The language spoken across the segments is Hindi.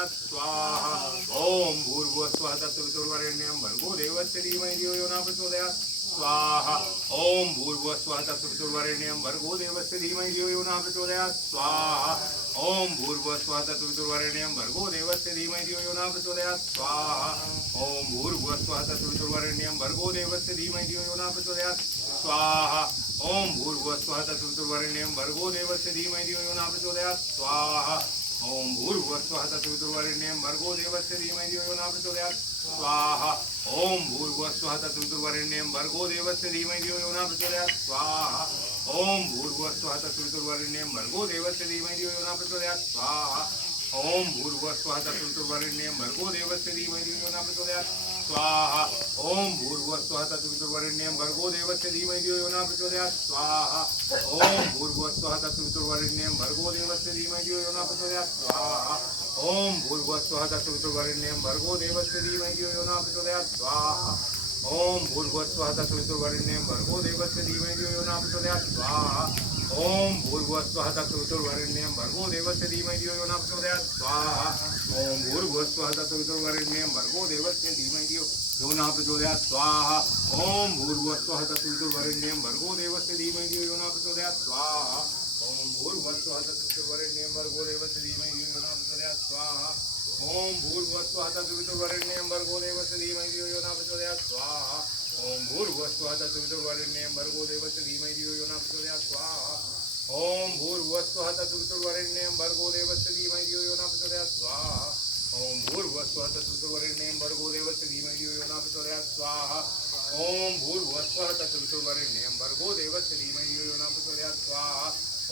प्रचोदयात् स्वाहा ओम भूर्भुवस्वः तत्सवितुर्वरेण्यं भर्गो देवस्य धीमहि धियो यो न प्रचोदयात् स्वाहा ओम भूर्भुवस्वः तत्सवितुर्वरेण्यं भर्गो देवस्य धीमहि धियो यो न प्रचोदयात् स्वाहा ओम भूर्भुवस्वः तत्सवितुर्वरेण्यं भर्गो देवस्य धीमहि धियो यो न प्रचोदयात् स्वाहा ओम भूर्भुवस्वः तत्सवितुर्वरेण्यं भर्गो देवस्य धीमहि धियो यो न प्रचोदयात् स्वाहा ओम भूर्भुवस्वः तत्सवितुर्वरेण्यं भर्गो देवस्य धीमहि धियो यो न प्रचोदयात् स्वाहा ओम भूर्भुवस्वः तत्सवितुर्वरेण्यं भर्गो देवस्य धीमहि धियो यो न प्रचोदयात् स्वाहा ओम भूर्भुवस्वः तत्सवितुर्वरेण्यं भर्गो देवस्य धीमहि धियो यो न प्रचोदयात् स्वाहा ओम भूर्भुवस्वः तत्सवितुर्वरेण्यं भर्गो देवस्य धीमहि धियो यो न प्रचोदयात् स्वाहा ओम भूर्भुवस्वः तत्सवितुर्वरेण्यं भर्गो देवस्य धीमहि धियो यो न प्रचोदयात् स्वाहा ओम भूर्भुवस्वः तत्सवितुर्वरेण्यं भर्गो देवस्य धीमहि धियो यो न प्रचोदयात् स्वाहा ओम भूर्भुवस्वः तत्सवितुर्वरेण्यं भर्गो देवस्य धीमहि धियो यो न प्रचोदयात् स्वाहा ओम भूर्भुवस्वः तत्सवितुर्वरेण्यं भर्गो देवस्य धीमहि धियो यो न प्रचोदयात् स्वाहा ओम भूर्भुवस्वः तत्सवितुर्वरेण्यं भर्गो देवस्य धीमहि धियो यो न प्रचोदयात् स्वाहा ओम भूर्भुवस्वः तत्सवितुर्वरेण्यं भर्गो देवस्य धीमहि धियो यो न प्रचोदयात् स्वाहा ओम भूर्भुवस्वः तत्सवितुर्वरेण्यं भर्गो देवस्य धीमहि धियो यो न प्रचोदयात् स्वाहा ओम भूर्भुवस्वः तत्सवितुर्वरेण्यं भर्गो देवस्य धीमहि धियो यो न प्रचोदयात् स्वाहा ओम भूर्भुवस्वः तत्सवितुर्वरेण्यं भर्गो देवस्य धीमहि धियो यो न प्रचोदयात् स्वाहा ओम भूर्भुवस्वः तत्सवितुर्वरेण्यं भर्गो देवस्य धीमहि धियो यो न प्रचोदयात् स्वाहा ओम भूर्भुवस्वः तत्सवितुर्वरेण्यं भर्गो देवस्य धीमहि धियो यो न प्रचोदयात् स्वाहा ओम भूर्भुवस्वः तत्सवितुर्वरेण्यं भर्गो देवस्य धीमहि धियो यो न प्रचोदयात् स्वाहा ओम भूर्भुवस्वः तत्सवितुर्वरेण्यं भर्गो देवस्य धीमहि धियो यो न प्रचोदयात् स्वाहा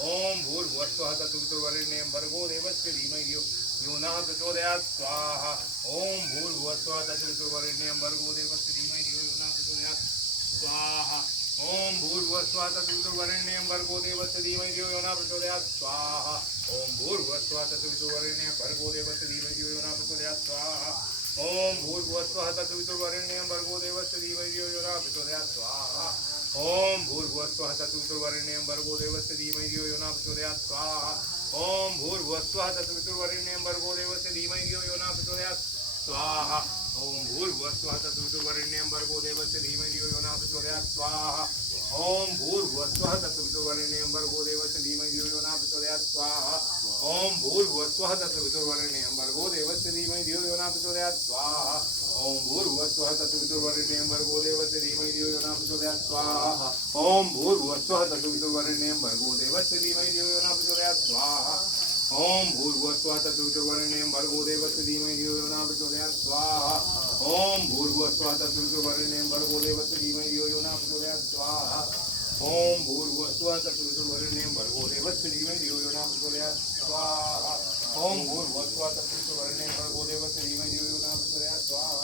ओम भूर्भुवस्वः तत्सवितुर्वरेण्यं भर्गो देवस्य धीमहि धियो यो न प्रचोदयात् स्वाहा ओम भूर्भुवस्वः तत्सवितुर्वरेण्यं भर्गो देवस्य धीमहि धियो यो न प्रचोदयात् स्वाहा ओम भूर्भुवस्वः तत्सवितुर्वरेण्यं भर्गो देवस्य धीमहि धियो यो न प्रचोदयात् स्वाहा ओम भूर्भुवस्वः तत्सवितुर्वरेण्यं भर्गो देवस्य धीमहि धियो यो न प्रचोदयात् स्वाहा ओम भूर्भुवस्वः तत्सवितुर्वरेण्यं भर्गो देवस्य धीमहि धियो यो न प्रचोदयात् स्वाहा ओम भूर्भुवस्वः तत्सवितुर्वरेण्यं भर्गो देवस्य धीमहि धियो यो न प्रचोदयात् स्वाहा ओम भूर्भुवस्वः तत्सवितुर्वरेण्यं भर्गो देवस्य धीमहि धियो यो न प्रचोदयात् स्वाहा ओम भूर्भुवस्वः तत्सवितुर्वरेण्यं भर्गो देवस्य धीमहि धियो यो न प्रचोदयात् स्वाहा ओम भूर्भुवस्वः तत्सवितुर्वरेण्यं भर्गो देवस्य धीमहि धियो यो न प्रचोदयात् स्वाहा ओम भूर्भुवस्वः तत्सवितुर्वरेण्यं भर्गो देवस्य धीमहि धियो यो न प्रचोदयात् स्वाहा ओम भूर्भुवस्वः तत्सवितुर्वरेण्यं भर्गो देवस्य धीमहि धियो यो न प्रचोदयात् स्वाहा ओम भूर्भुवस्वः तत्सवितुर्वरेण्यं भर्गो देवस्य धीमहि धियो यो न प्रचोदयात् स्वाहा ओम भूर्भुवस्वः तत्सवितुर्वरेण्यं भर्गो देवस्य धीमहि धियो यो न प्रचोदयात् स्वाहा ओम भूर्भुवस्वः तत्सवितुर्वरेण्यं भर्गो देवस्य धीमहि धियो यो न प्रचोदयात् स्वाहा ओम भूर्भुवस्वः तत्सवितुर्वरेण्यं भर्गो देवस्य धीमहि धियो यो न प्रचोदयात् स्वाहा ओम भूर्भुवस्वः तत्सवितुर्वरेण्यं भर्गो देवस्य धीमहि धियो यो न प्रचोदयात् स्वाहा ओम भूर्भुवस्वः तत्सवितुर्वरेण्यं भर्गो देवस्य धीमहि धियो यो न प्रचोदयात् स्वाहा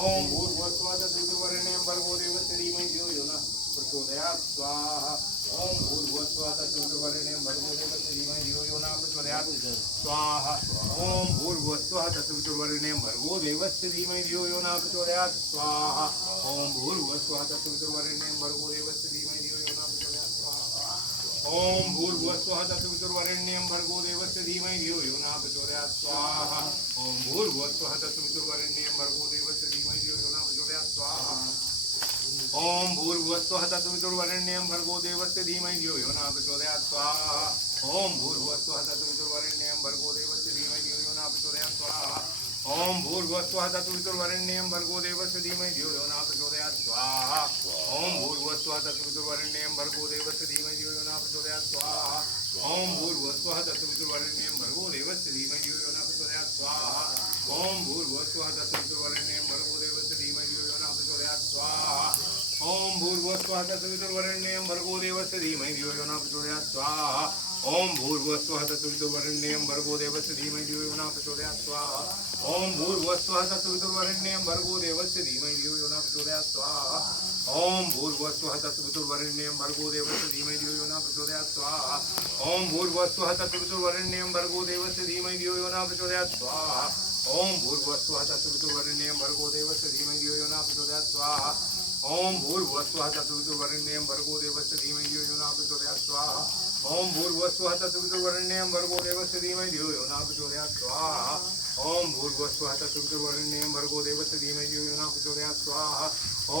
ओम भूर्भुवस्वः तत्सवितुर्वरेण्यं भर्गो देवस्य धीमहि धियो यो न प्रचोदयात् स्वाहा ओम भूर्भुवस्वः तत्सवितुर्वरेण्यं भर्गो देवस्य धीमहि धियो यो न प्रचोदयात् स्वाहा ओम भूर्भुवस्वः तत्सवितुर्वरेण्यं भर्गो देवस्य धीमहि धियो यो न प्रचोदयात् स्वाहा ओम भूर्भुवस्वः तत्सवितुर्वरेण्यं भर्गो देवस्य धीमहि धियो यो न प्रचोदयात् स्वाहा ओम भूर्भुवस्वः तत्सवितुर्वरेण्यं भर्गो देवस्य धीमहि धियो यो न प्रचोदयात् स्वाहा ओम भूर्भुवस्वः तत्सवितुर्वरेण्यं भर्गो देवस्य धीमहि धियो यो न प्रचोदयात् स्वाहा ओम भूर्भुवस्वः तत्सवितुर्वरेण्यं भर्गो देवस्य धीमहि धियो यो न प्रचोदयात् स्वाहा ओम भूर्भुवस्वः तत्सवितुर्वरेण्यं भर्गो देवस्य धीमहि धियो यो न प्रचोदयात् स्वाहा ओम भूर्भुवस्वः तत्सवितुर्वरेण्यं भर्गो देवस्य धीमहि धियो यो न प्रचोदयात् स्वाहा ओम भूर्भुवस्वः तत्सवितुर्वरेण्यं भर्गो देवस्य धीमहि धियो यो न प्रचोदयात् स्वाहा ओम भूर्भुवस्वः तत्सवितुर्वरेण्यं भर्गो देवस्य धीमहि धियो यो न प्रचोदयात् स्वाहा ओम भूर्भुवस्वः तत्सवितुर्वरेण्यं भर्गो देवस्य धीमहि धियो यो न प्रचोदयात् स्वाहा ओम भूर्भुवस्वः तत्सवितुर्वरेण्यं भर्गो देवस्य धीमहि धियो यो न प्रचोदयात् स्वाहा ओम भूर्भुवस्वः तत्सवितुर्वरेण्यं भर्गो देवस्य धीमहि धियो यो न प्रचोदयात् स्वाहा ओम भूर्भुवस्वः तत्सवितुर्वरेण्यं भर्गो देवस्य धीमहि धियो यो न प्रचोदयात् स्वाहा ओम भूर्भुवस्वः तत्सवितुर्वरेण्यं भर्गो देवस्य धीमहि धियो यो न प्रचोदयात् स्वाहा ओम भूर्भुवस्वः तत्सवितुर्वरेण्यं भर्गो देवस्य धीमहि धियो यो न प्रचोदयात् स्वाहा ओम भूर्भुवस्वः तत्सवितुर्वरेण्यं भर्गो देवस्य धीमहि धियो यो न प्रचोदयात् स्वाहा ओम भूर्भुवस्वः तत्सवितुर्वरेण्यं भर्गो देवस्य धीमहि धियो यो न प्रचोदयात् स्वाहा ओम भूर्भुवस्वः तत्सवितुर्वरेण्यं भर्गो देवस्य धीमहि धियो यो न प्रचोदयात् स्वाहा ओम भूर्भुवस्वः तत्सवितुर्वरेण्यं भर्गो देवस्य धीमहि धियो यो नः प्रचोदयात् स्वाहा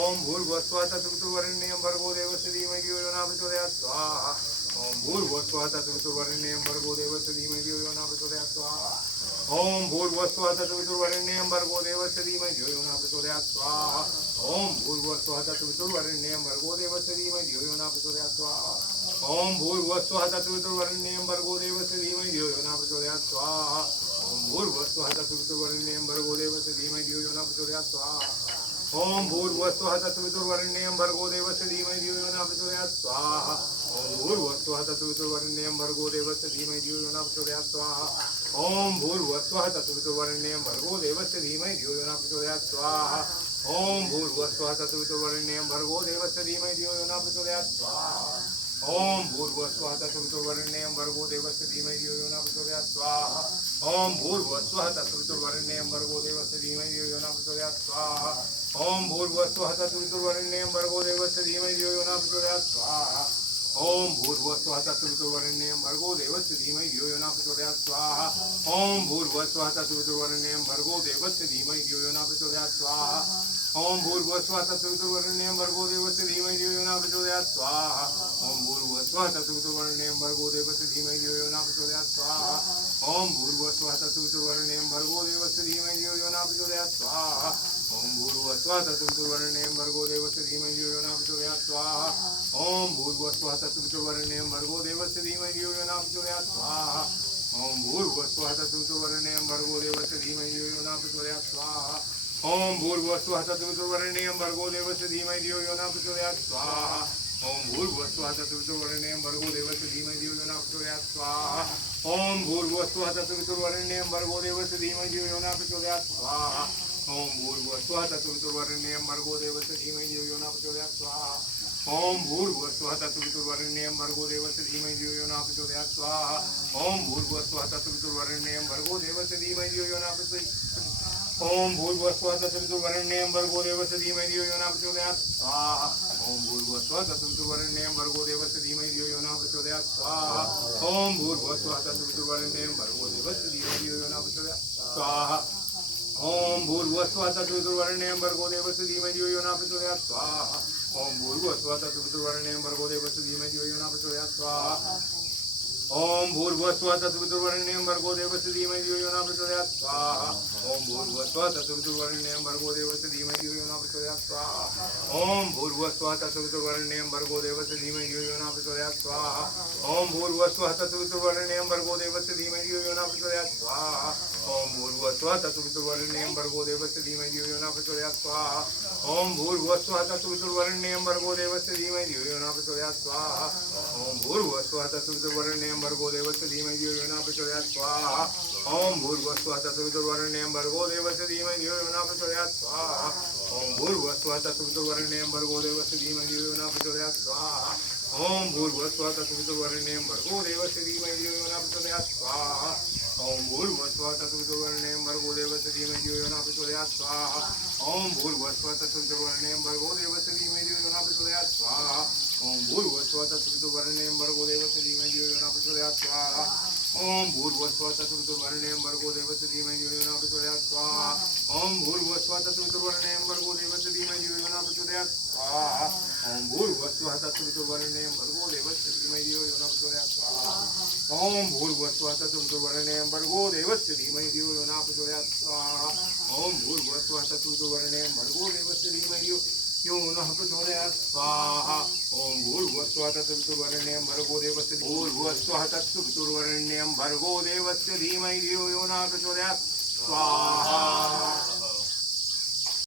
ओम भूर्भुवस्वः तत्सवितुर्वरेण्यं भर्गो देवस्य धीमहि धियो यो नः प्रचोदयात् स्वाहा ओम भूर्भुवस्वः तत्सवितुर्वरेण्यं भर्गो देवस्य धीमहि धियो यो नः प्रचोदयात् स्वाहा ओम भूर्भुवस्वः तत्सवितुर्वरेण्यं भर्गो देवस्य धीमहि धियो यो नः प्रचोदयात् स्वाहा ओम भूर्भुवस्वः तत्सवितुर्वरेण्यं भर्गो देवस्य धीमहि धियो यो नः प्रचोदयात् स्वाहा ओम भूर्भुवस्वः तत्सवितुर्वरेण्यं भर्गो देवस्य धीमहि धियो यो नः प्रचोदयात् स्वाहा ओम भूर्भुवस्वः तत्सवितुर्वरेण्यं भर्गो देवस्य धीमहि धियो यो नः प्रचोदयात् स्वाहा ओम भूर्भुवस्वः तत्सवितुर्वरेण्यं भर्गो देवस्य धीमहि धियो यो नः प्रचोदयात् स्वाहा ओम भूर्भुवस्वः तत्सवितुर्वरेण्यं भर्गो देवस्य धीमहि धियो यो नः प्रचोदयात् स्वाहा ओम भूर्भुवस्वः तत्सवितुर्वरेण्यं भर्गो देवस्य धीमहि धियो यो नः प्रचोदयात् स्वाहा ओम भूर्भुवस्वः तत्सवितुर्वरेण्यं भर्गो देवस्य धीमहि धियो यो नः प्रचोदयात् स्वाहा ओम भूर्भुवस्वः तत्सवितुर्वरेण्यं भर्गो देवस्य धीमहि धियो यो नः प्रचोदयात् स्वाहा ओम भूर्भुवस्वः तत्सवितुर्वरेण्यं भर्गो देवस्य धीमहि धियो यो नः प्रचोदयात् स्वाहा ओम भूर्भुवस्वः तत्सवितुर्वरेण्यं भर्गो देवस्य धीमहि धियो यो नः प्रचोदयात् स्वाहा ओम भूर्भुवस्वः तत्सवितुर्वरेण्यं भर्गो देवस्य धीमहि धियो यो नः प्रचोदयात् स्वाहा ओम भूर्भुवस्वः तत्सवितुर्वरेण्यं भर्गो देवस्य धीमहि धियो यो नः प्रचोदयात् स्वाहा ओम भूर्भुवस्वः तत्सवितुर्वरेण्यं भर्गो देवस्य धीमहि धियो यो नः प्रचोदयात् स्वाहा ओम भूर्भुवस्वः तत्सवितुर्वरेण्यं भर्गो देवस्य धीमहि धियो यो नः प्रचोदयात् स्वाहा ओम भूर्भुवस्वः तत्सवितुर्वरेण्यं भर्गो देवस्य धीमहि धियो यो नः प्रचोदयात् स्वाहा ओम भूर्भुवस्वः तत्सवितुर्वरेण्यं भर्गो देवस्य धीमहि धियो यो नः प्रचोदयात् स्वाहा ओम भूर्भुवस्वः तत्सवितुर्वरेण्यं भर्गो देवस्य धीमहि धियो यो नः प्रचोदयात् स्वाहा ओम भूर्भुवस्वः तत्सवितुर्वरेण्यं भर्गो देवस्य धीमहि धियो यो नः प्रचोदयात् स्वाहा ओम भूर्भुवस्वः तत्सवितुर्वरेण्यं भर्गो देवस्य धीमहि धियो यो नः प्रचोदयात् स्वाहा ओम भूर्भुवस्वः तत्सवितुर्वरेण्यं भर्गो देवस्य धीमहि धियो यो नः प्रचोदयात् स्वाहा ओम भूर्भुवस्वः तत्सवितुर्वरेण्यं भर्गो देवस्य धीमहि धियो यो नः प्रचोदयात् स्वाहा ओम भूर्भुवस्वः तत्सवितुर्वरेण्यं भर्गो देवस्य धीमहि धियो यो नः प्रचोदयात् स्वाहा ओम भूर्भुवस्वः तत्सवितुर्वरेण्यं भर्गो देवस्य धीमहि धियो यो नः प्रचोदयात् स्वाहा ओम भूर्भुवस्वः तत्सवितुर्वरेण्यं भर्गो देवस्य धीमहि धियो यो नः प्रचोदयात् ओम भूर्भुवस्वः तत्सवितुर्वरेण्यं भर्गो देवस्य धीमहि धियो यो नः प्रचोदयात् स्वाहा ओम भूर्भुवस्वः तत्सवितुर्वरेण्यं भर्गो देवस्य धीमहि धियो यो नः प्रचोदयात् स्वाहा ओम भूर्भुवस्वः तत्सवितुर्वरेण्यं भर्गो देवस्य धीमहि धियो यो नः प्रचोदयात् स्वाहा ओम भूर्भुवस्वः तत्सवितुर्वरेण्यं भर्गो देवस्य धीमहि धियो यो नः प्रचोदयात् स्वाहा ओम भूर्भुवस्वः तत्सवितुर्वरेण्यं भर्गो देवस्य धीमहि धियो यो नः प्रचोदयात् स्वाहा ओम भूर्भुवस्वः तत्सवितुर्वरेण्यं भर्गो देवस्य धीमहि धियो यो नः प्रचोदयात् स्वाहा ओम भूर्भुवस्वः तत्सवितुर्वरेण्यं भर्गो देवस्य धीमहि धियो यो नः प्रचोदयात् स्वाहा ओम भूर्भुवस्वः तत्सवितुर्वरेण्यं भर्गो देवस्य धीमहि धियो यो नः प्रचोदयात् स्वाहा ओम भूर्भुवस्वः तत्सवितुर्वरेण्यं भर्गो देवस्य धीमहि धियो यो नः प्रचोदयात् स्वाहा ओम भूर्भुवस्वः तत्सवितुर्वरेण्यं भर्गो देवस्य धीमहि धियो यो नः प्रचोदयात् स्वाहा ओम भूर्भुवस्वः तत्सवितुर्वरेण्यं भर्गो देवस्य धीमहि धियो यो नः प्रचोदयात् स्वाहा ओम भूर्भुवस्वः तत्सवितुर्वरेण्यं भर्गो देवस्य धीमहि धियो यो नः प्रचोदयात् स्वाहा ओम भूर्भुवस्वः तत्सवितुर्वरेण्यं भर्गो देवस्य धीमहि धियो यो नः प्रचोदयात् स्वाहा ओम भूर्भुवस्वः तत्सवितुर्वरेण्यं भर्गो देवस्य धीमहि धियो यो नः प्रचोदयात् स्वाहा ओम भूर्भुवस्वः तत्सवितुर्वरेण्यं भर्गो देवस्य धीमहि धियो यो नः प्रचोदयात् स्वाहा ओम भूर्भुवस्वः तत्सवितुर्वरेण्यं भर्गो देवस्य धीमहि धियो यो नः प्रचोदयात् स्वाहा ओम भूर्भुवस्वः तत्सवितुर्वरेण्यं भर्गो देवस्य धीमहि धियो यो नः प्रचोदयात् स्वाहा ओम भूर्भुवस्वः तत्सवितुर्वरेण्यं भर्गो देवस्य धीमहि धियो यो नः प्रचोदयात् स्वाहा ओम भूर्भुवस्वः तत्सवितुर्वरेण्यं भर्गो देवस्य धीमहि धियो यो नः प्रचोदयात् स्वाहा ओम भूर्भुवस्वः तत्सवितुर्वरेण्यं भर्गो देवस्य धीमहि धियो यो नः प्रचोदयात् स्वाहा ओम भूर्भुवस्वः तत्सवितुर्वरेण्यं भर्गो देवस्य धीमहि धियो यो नः प्रचोदयात् स्वाहा ओम भूर्भुवस्वः तत्सवितुर्वरेण्यं भर्गो देवस्य धीमहि धियो यो नः प्रचोदयात् स्वाहा ओम भूर्भुवस्वः तत्सवितुर्वरेण्यं भर्गो देवस्य धीमहि धियो यो नः प्रचोदयात् स्वाहा ओम भूर्भुवस्वः तत्सवितुर्वरेण्यं भर्गो देवस्य भूर्भुवस्वः तत्सवितुर्वरेण्यं भर्गो देवस्य धीमहि धियो यो नः प्रचोदयात् स्वाहा।